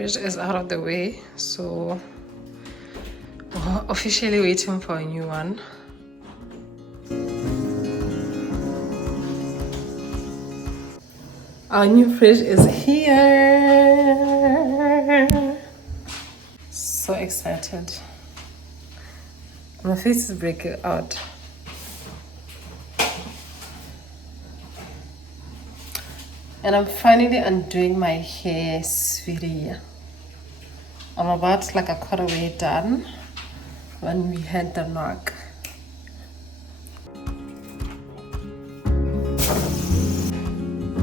fridge is out of the way, so we're officially waiting for a new one. Our new fridge is here. So excited. My face is breaking out. And I'm finally undoing my hair, sweetie. I'm about like a quarter way done when we had the knock.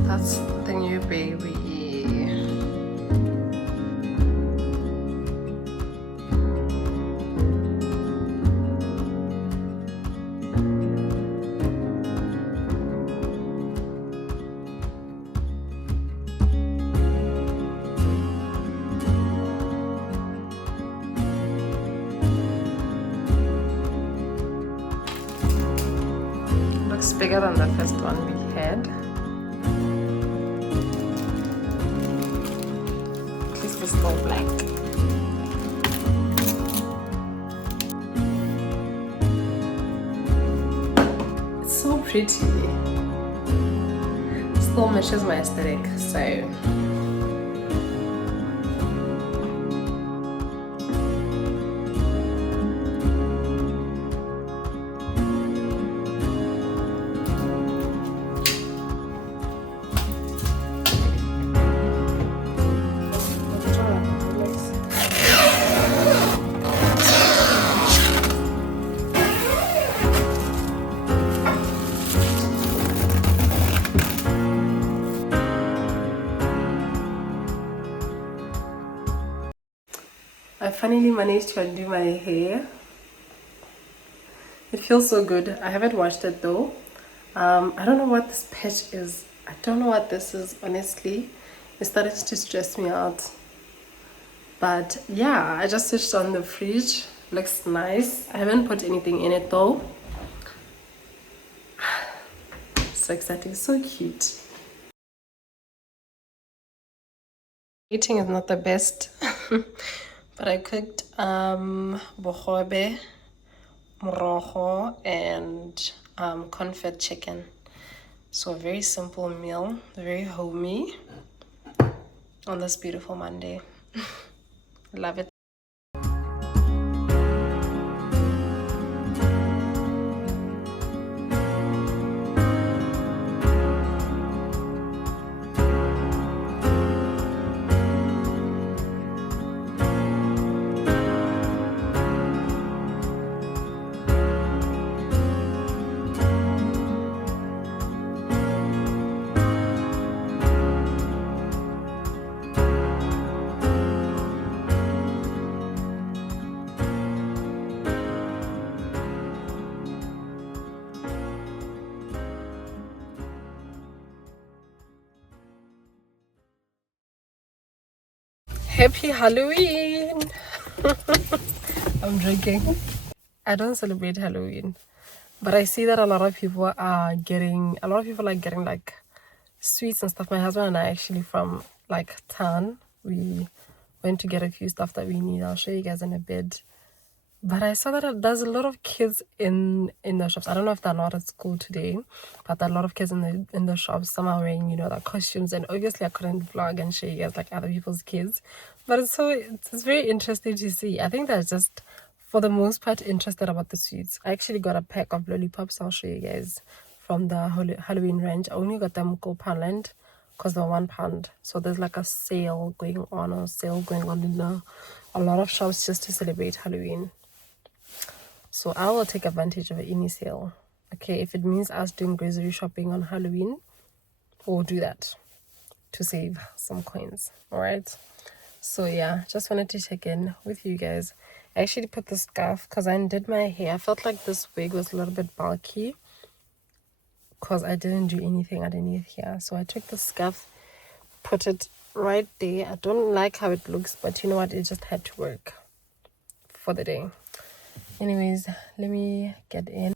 That's the new baby. Looks bigger than the first one we had. At least it's still black. It's so pretty. Still matches my aesthetic, so I finally managed to undo my hair. It feels so good. I haven't washed it though. I don't know what this patch is. I don't know what this is, honestly. It started to stress me out. But yeah, I just switched on the fridge. Looks nice. I haven't put anything in it though. So exciting, so cute. Eating is not the best. But I cooked bohobe, morojo, and confit chicken. So a very simple meal, very homey on this beautiful Monday. Love it. Happy Halloween! I'm drinking. I don't celebrate Halloween, but I see that a lot of people are getting like sweets and stuff. My husband and I actually from like town. We went to get a few stuff that we need. I'll show you guys in a bit. But I saw that there's a lot of kids in the shops. I don't know if they're not at school today, but there are a lot of kids in the shops. Some are wearing, their costumes, and obviously I couldn't vlog and show you guys like other people's kids. But it's very interesting to see. I think they're just, for the most part, interested about the sweets. I actually got a pack of lollipops. I'll show you guys from the Halloween range. I only got them go Poundland because they're £1. So there's like a sale going on in a lot of shops just to celebrate Halloween. So I will take advantage of any sale. Okay, if it means us doing grocery shopping on Halloween, we'll do that to save some coins. All right. So yeah, just wanted to check in with you guys. I actually put the scarf because I undid my hair. I felt like this wig was a little bit bulky because I didn't do anything underneath here. So I took the scarf, put it right there. I don't like how it looks, but you know what? It just had to work for the day. Anyways, let me get in.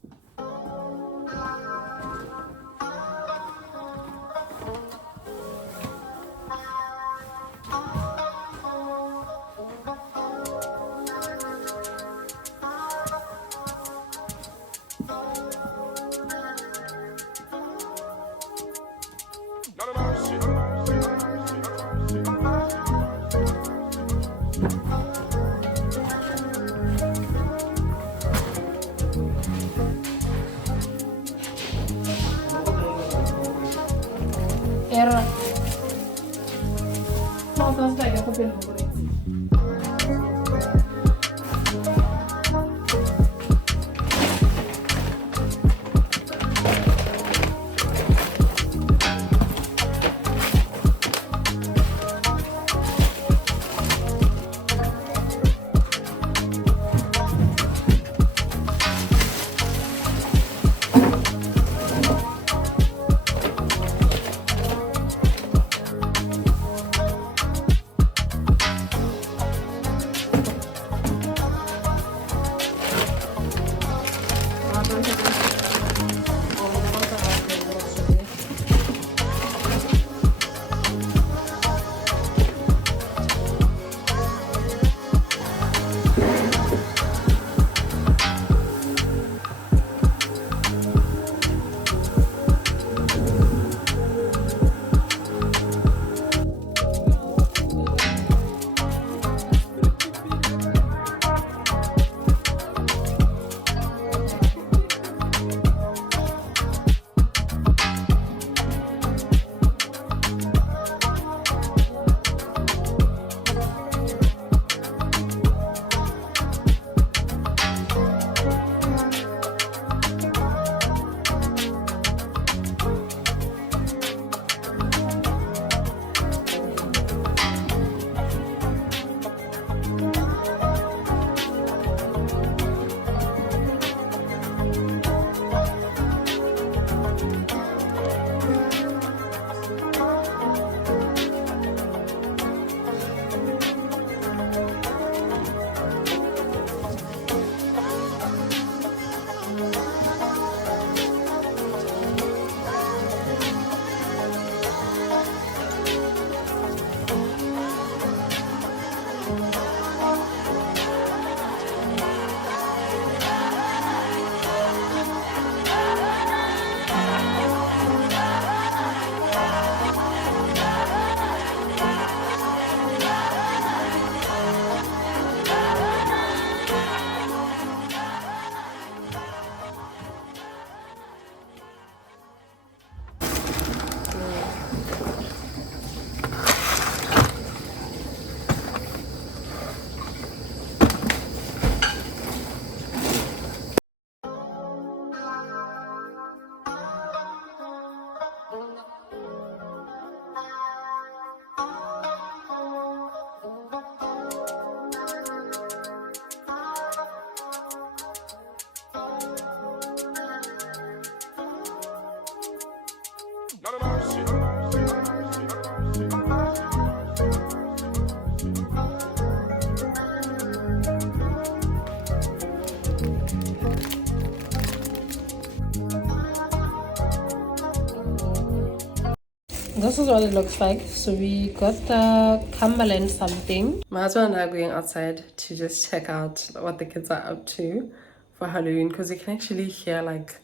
This is what it looks like. So we got the Cumberland something. My husband and I are going outside to just check out what the kids are up to for Halloween, because you can actually hear like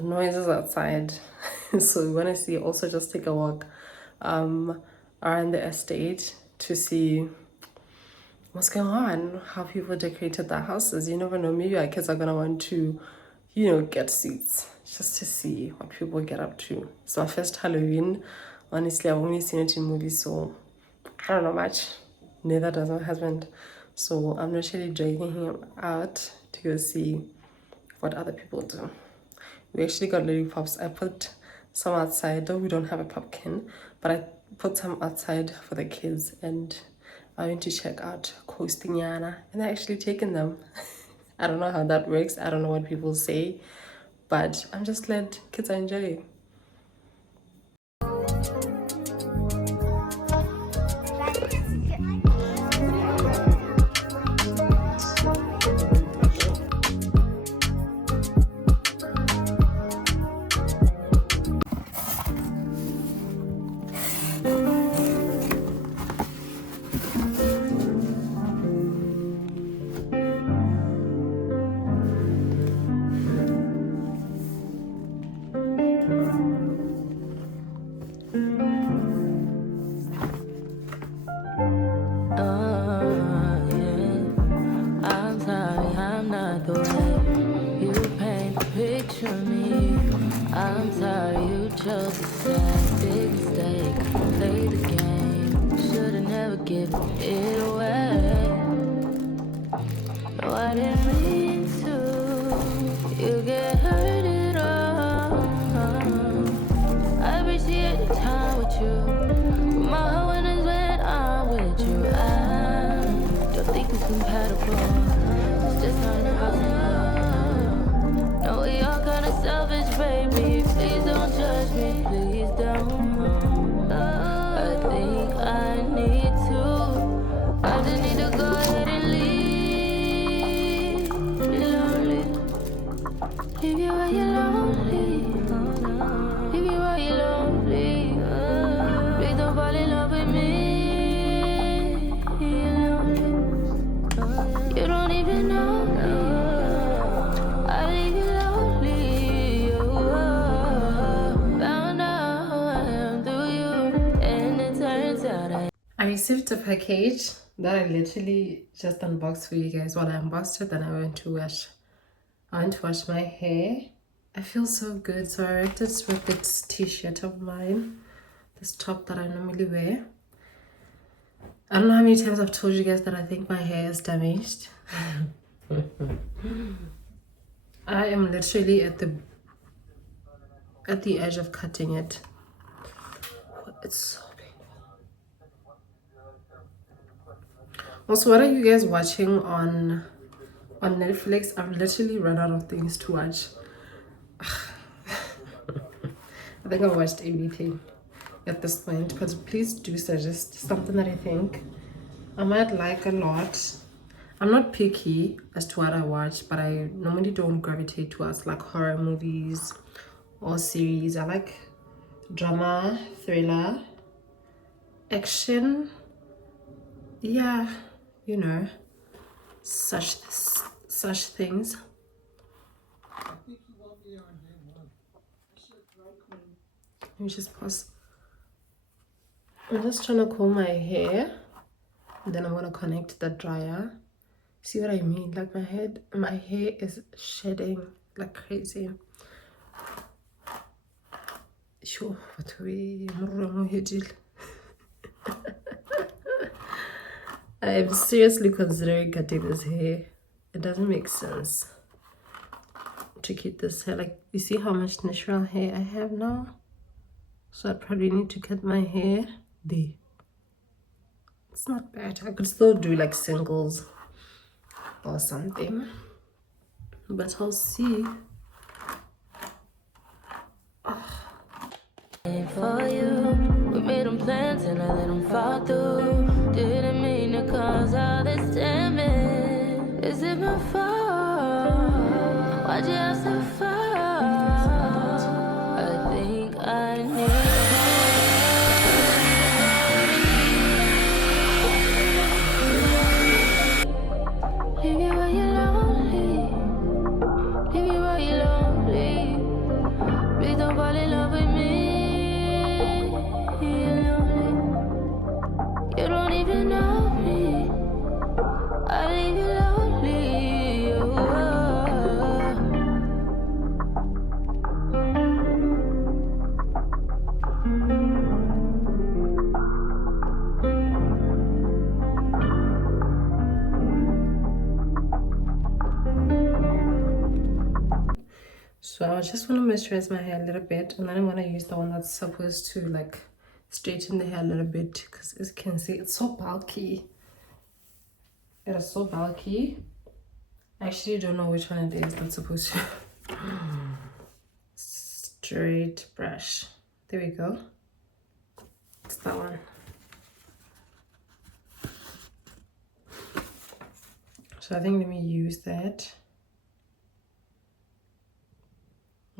noises outside. So we want to see, also just take a walk around the estate to see what's going on, how people decorated their houses. You never know, maybe our kids are gonna want to, you know, get seats just to see what people get up to. It's my first Halloween. Honestly, I've only seen it in movies, so I don't know much. Neither does my husband. So I'm actually dragging him out to go see what other people do. We actually got lollipops. I put some outside, though we don't have a pumpkin, but I put some outside for the kids, and I went to check out Coastignana, and I actually taken them. I don't know how that works. I don't know what people say, but I'm just glad kids are enjoying. I'm sorry you chose to stand big step. played the game. Should've never given it away. No, I didn't mean to. You get hurt at all. I appreciate the time with you. My heart when is when I'm with you. I don't think it's compatible. It's just not possible. No, we all kinda selfish, baby. Please don't judge me. Please don't. I think I need to. I just need to go ahead and leave. Be lonely. Leave you while you're lonely. Leave you while you're lonely. Please don't fall in love with me. You're lonely. You don't even know me. I leave you lonely. Found out through you, and it turns out I received a package that I literally just unboxed for you guys. Well, I unboxed it, then I went to wash. I went to wash my hair. I feel so good, so I wrapped it with this t-shirt of mine, this top that I normally wear. I don't know how many times I've told you guys that I think my hair is damaged. I am literally at the edge of cutting it. It's so painful. Also, what are you guys watching on Netflix? I've literally run out of things to watch. I think I watched everything at this point, but please do suggest something that I think I might like a lot. I'm not picky as to what I watch, but I normally don't gravitate towards like horror movies or series. I like drama, thriller, action. Yeah, you know, such things. Let me just pause. I'm just trying to comb my hair, and then I'm gonna connect the dryer. See what I mean? Like my hair is shedding like crazy. Sure, but I am seriously considering cutting this hair. It doesn't make sense to keep this hair. Like, you see how much natural hair I have now? So I probably need to cut my hair there. It's not bad. I could still do like singles or something, but I'll see. for you. We made them plans and I let them fall through. Didn't mean to cause all this damage. Is it my fault? Why'd you have to fall? I think I need leave you while you're lonely. Leave you while you're lonely. Please don't fall in love with me. You're lonely. You don't even know me. I leave you lonely. Oh. So I just want to moisturize my hair a little bit, and then I want to use the one that's supposed to like straighten the hair a little bit, because as you can see, it's so bulky. It is so bulky. I actually don't know which one it is that's supposed to. Straight brush. There we go. It's that one. So I think let me use that.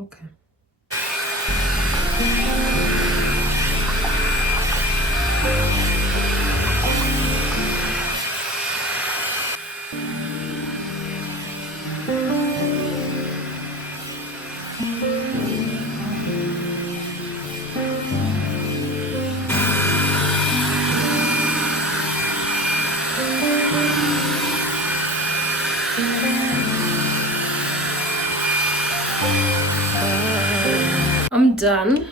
Okay. I'm done.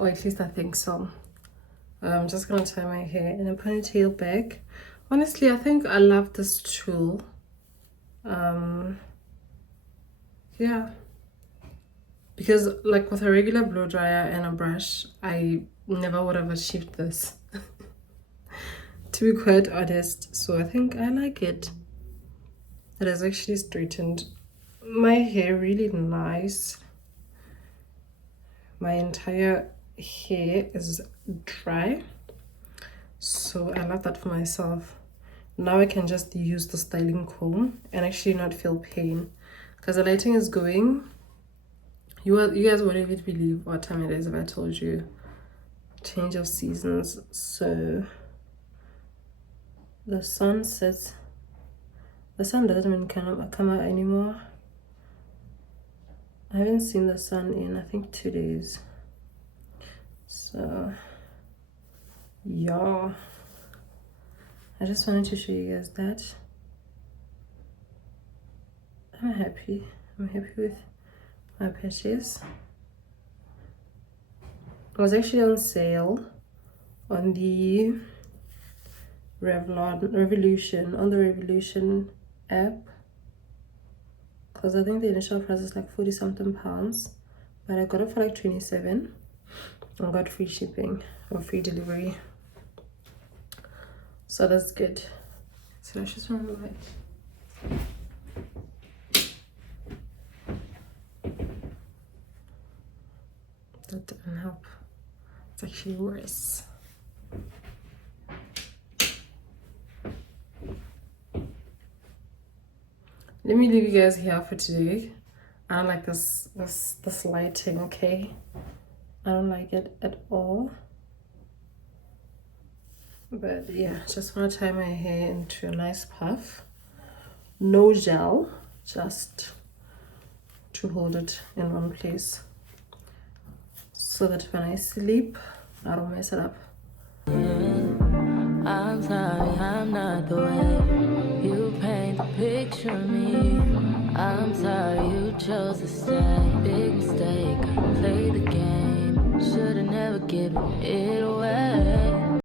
or at least I think so. I'm just gonna tie my hair in a ponytail back. Honestly, I think I love this tool. Yeah, because like with a regular blow dryer and a brush, I never would have achieved this. To be quite honest, so I think I like it. It has actually straightened my hair really nice. My entire hair is dry, so I love that for myself. Now I can just use the styling comb and actually not feel pain, because the lighting is going. You guys wouldn't even believe what time it is if I told you. Change of seasons. So the sun sets. The sun doesn't even come out anymore. I haven't seen the sun in I think 2 days. So yeah, I just wanted to show you guys that. I'm happy with my purchase. It was actually on sale on the Revolution app, because I think the initial price is like 40 something pounds, but I got it for like 27 and got free shipping or free delivery, so that's good. So I just want to like that didn't help. It's actually worse. Let me leave you guys here for today. I don't like this lighting, okay? I don't like it at all. But yeah, just want to tie my hair into a nice puff. No gel, just to hold it in one place, so that when I sleep, I don't mess it up. I'm sorry, I'm not the way you paint the picture of me. I'm sorry you chose to stay. Big mistake, I played the game. Should've never given it away.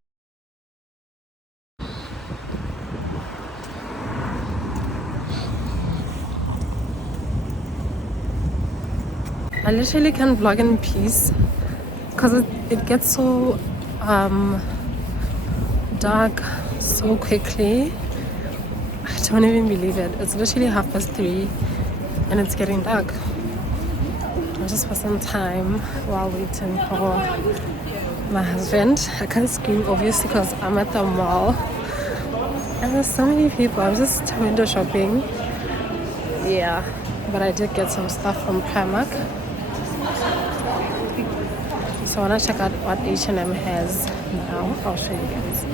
I literally can't vlog in peace because it gets so dark so quickly. I don't even believe it. It's literally 3:30 and it's getting dark. I'll just spend some time while waiting for my husband. I can't scream obviously because I'm at the mall and there's so many people. I'm just window shopping. Yeah, but I did get some stuff from Primark. So I want to check out what H&M has now. I'll show you guys.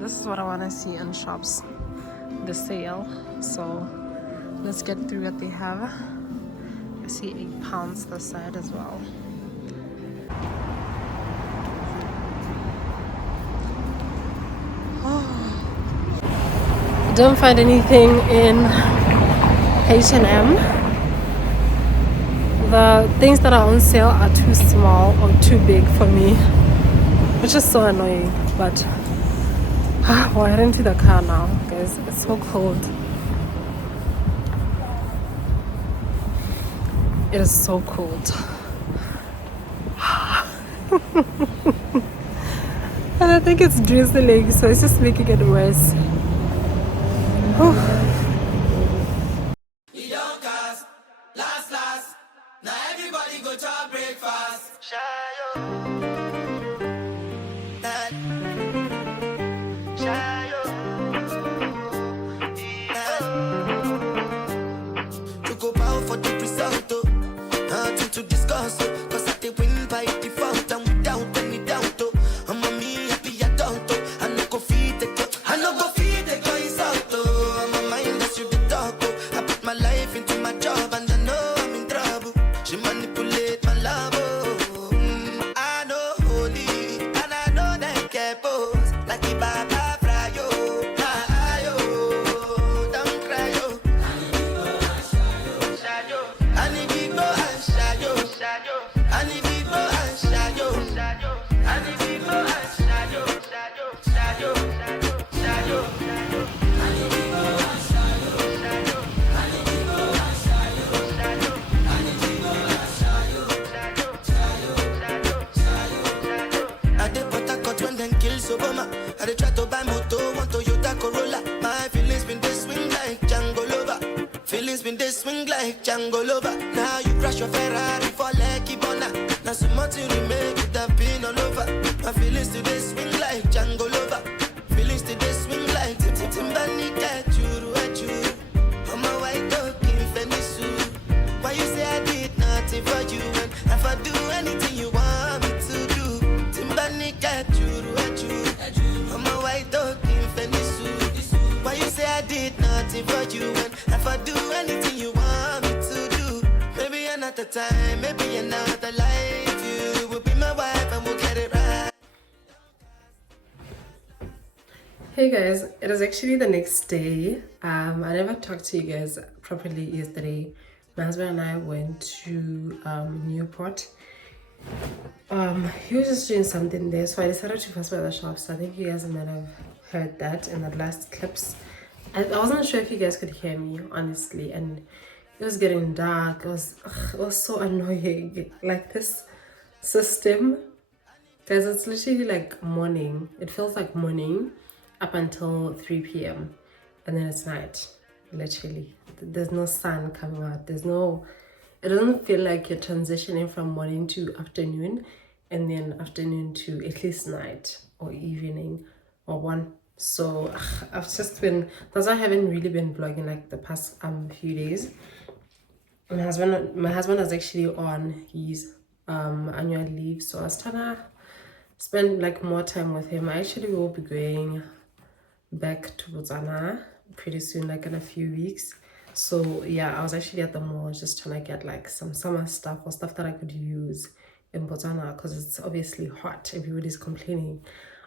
This is what I want to see in shops, the sale. So let's get through what they have. I see £8 this side as well. Don't find anything in H&M. The things that are on sale are too small or too big for me, which is so annoying. But we're heading to the car now, guys. It's so cold. It is so cold. And I think it's drizzling, so it's just making it worse. swing like Django Lover. Now you crash your Ferrari for Lucky Bona. Now so much to remake it have been all over. My feelings today swing like Django Lover. Feelings today swing like Timbani at you. I'm a white dog in Fendi suit. Why you say I did nothing for you when if I do anything you want me to do? Timbani at you. I'm a white dog in Fendi suit. Why you say I did nothing for you when if I do anything you want me to do? Maybe another time, maybe another life. You will be my wife and we'll get it right. Hey guys, it is actually the next day. I never talked to you guys properly yesterday. My husband and I went to Newport. He was just doing something there, so I decided to pass by the shops. I think you guys might have heard that in the last clips. I wasn't sure if you guys could hear me, honestly, and it was getting dark. It was so annoying. Like this system, guys, it's literally like morning. It feels like morning up until 3 p.m. and then it's night. Literally, there's no sun coming out. It doesn't feel like you're transitioning from morning to afternoon and then afternoon to at least night or evening or one. So I've just been, that's why I haven't really been vlogging like the past few days. My husband is actually on his annual leave, so I was trying to spend like more time with him. I actually will be going back to Botswana pretty soon, like in a few weeks. So yeah, I was actually at the mall just trying to get like some summer stuff or stuff that I could use in Botswana because it's obviously hot. Everybody's complaining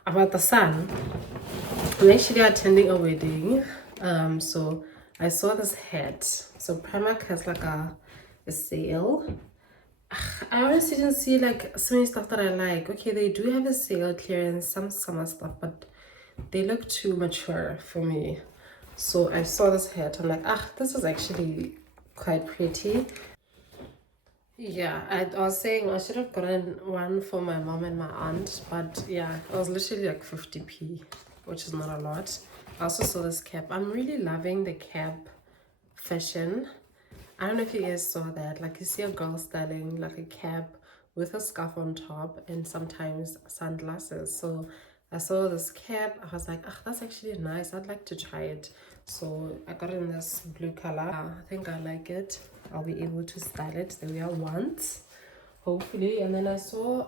about the sun. I'm actually attending a wedding. So I saw this hat. So Primark has like a sale. I honestly didn't see like so many stuff that I like. Okay, they do have a sale clearance, some summer stuff, but they look too mature for me. So I saw this hat. I'm like, this is actually quite pretty. Yeah, I was saying I should have gotten one for my mom and my aunt, but yeah, it was literally like 50p, which is not a lot. I also saw this cap. I'm really loving the cap fashion. I don't know if you guys saw that. Like you see a girl styling like a cap with a scarf on top and sometimes sunglasses. So I saw this cap. I was like, that's actually nice. I'd like to try it. So I got it in this blue color. I think I like it. I'll be able to style it the way I want, hopefully. And then I saw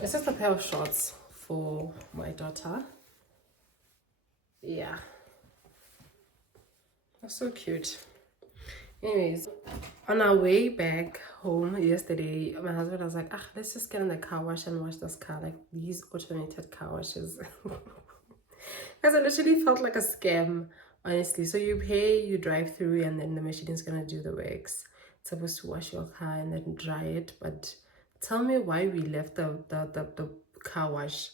it's just a pair of shorts for my daughter. Yeah, that's so cute. Anyways, on our way back home yesterday, my husband was like, let's just get in the car wash and wash this car, like these automated car washes. Because it literally felt like a scam, honestly. So you pay, you drive through, and then the machine is gonna do the works. It's supposed to wash your car and then dry it. But tell me why we left the car wash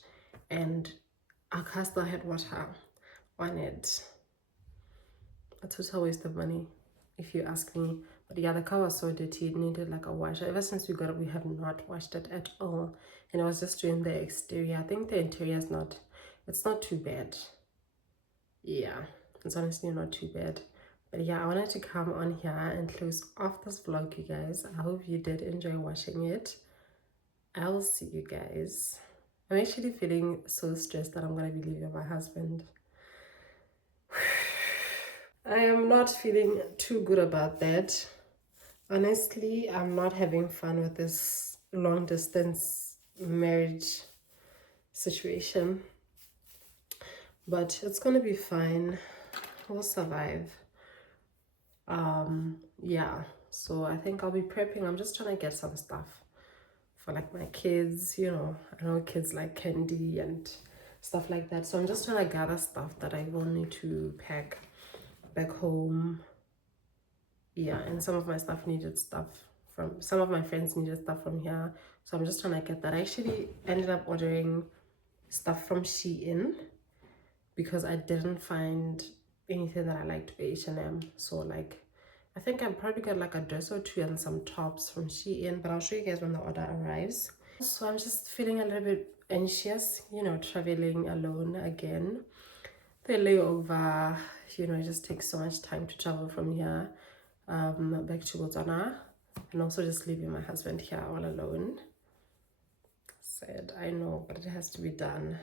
and our car still had water on it. A total waste of money, if you ask me. But yeah, the car was so dirty, it needed like a wash. Ever since we got it, we have not washed it at all, and I was just doing the exterior. I think the interior is it's not too bad. Yeah, it's honestly not too bad. But yeah, I wanted to come on here and close off this vlog, you guys. I hope you did enjoy watching it. I will see you guys. I'm actually feeling so stressed that I'm gonna be leaving my husband. I am not feeling too good about that. Honestly, I'm not having fun with this long distance marriage situation. But it's gonna be fine. We'll survive. Yeah, so I think I'll be prepping. I'm just trying to get some stuff for like my kids, you know. I know kids like candy and stuff like that. So I'm just trying to gather stuff that I will need to pack back home. Yeah, and some of my stuff needed stuff from, some of my friends needed stuff from here. So I'm just trying to get that. I actually ended up ordering stuff from Shein because I didn't find anything that I liked for H&M. So like, I think I probably got like a dress or two and some tops from Shein, but I'll show you guys when the order arrives. So I'm just feeling a little bit anxious, you know, traveling alone again. the layover, you know, it just takes so much time to travel from here back to Botswana, and also just leaving my husband here all alone. Sad, I know, but it has to be done.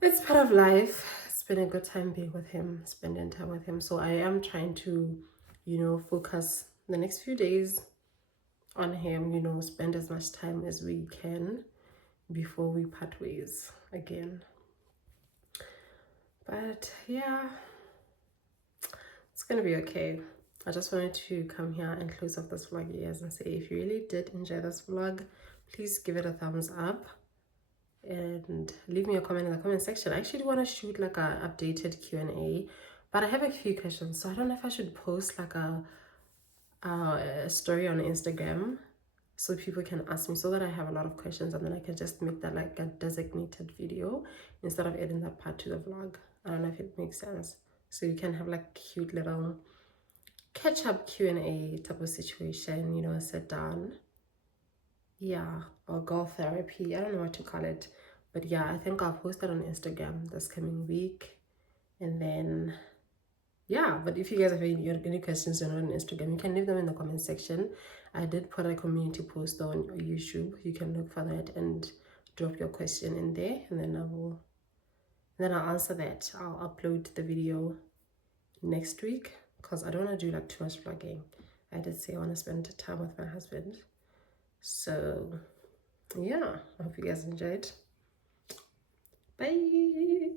It's part of life. It's been a good time being with him, spending time with him. So I am trying to, you know, focus the next few days on him, you know, spend as much time as we can before we part ways again. But yeah, it's gonna be okay. I just wanted to come here and close off this vlog, guys, and say if you really did enjoy this vlog, please give it a thumbs up and leave me a comment in the comment section. I actually want to shoot like a updated Q&A, but I have a few questions, so I don't know if I should post like a story on Instagram so people can ask me, so that I have a lot of questions, and then I can just make that like a designated video instead of adding that part to the vlog. I don't know if it makes sense. So you can have like cute little catch-up Q&A type of situation, you know, sit down, yeah, or girl therapy, I don't know what to call it. But yeah, I think I'll post that on Instagram this coming week. And then yeah, but if you guys have any questions on Instagram, you can leave them in the comment section. I did put a community post on YouTube. You can look for that and drop your question in there, and then I'll answer that. I'll upload the video next week, because I don't want to do like too much vlogging. I did say I want to spend time with my husband. So yeah, I hope you guys enjoyed. Bye.